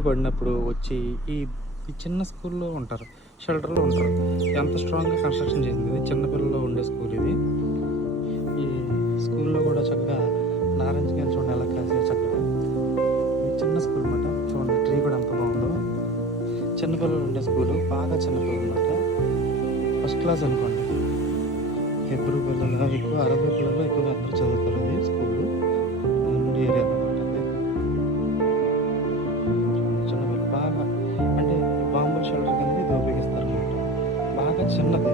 బాంబులు పడినప్పుడు వచ్చి ఈ ఈ చిన్న స్కూల్లో ఉంటారు, షెల్టర్లో ఉంటారు. ఎంత స్ట్రాంగ్గా కన్స్ట్రక్షన్ చేసింది ఇది, చిన్నపిల్లల్లో ఉండే స్కూల్ ఇది. ఈ స్కూల్లో కూడా చక్కగా నారింజ కాయలు చూడండి ఎలా కాసే చక్కగా. ఇది చిన్న స్కూల్ అనమాట, చూడండి ట్రీ కూడా ఎంత బాగుందో. చిన్నపిల్లలు ఉండే స్కూలు, బాగా చిన్నపిల్లలు అనమాట. ఫస్ట్ క్లాస్ అనుకోండి. హెబ్రూ పిల్లలు ఎక్కువ, అరబీ పిల్లలు ఎక్కువగా అందరూ చదువుతారు. ఇది స్కూల్ ఉండే ఏరియా అనమాట. చిన్నపిల్లలు బాగా అంటే బాంబుల షెల్టర్ కింద ఇది ఉపయోగిస్తారు అనమాట. బాగా చిన్నది,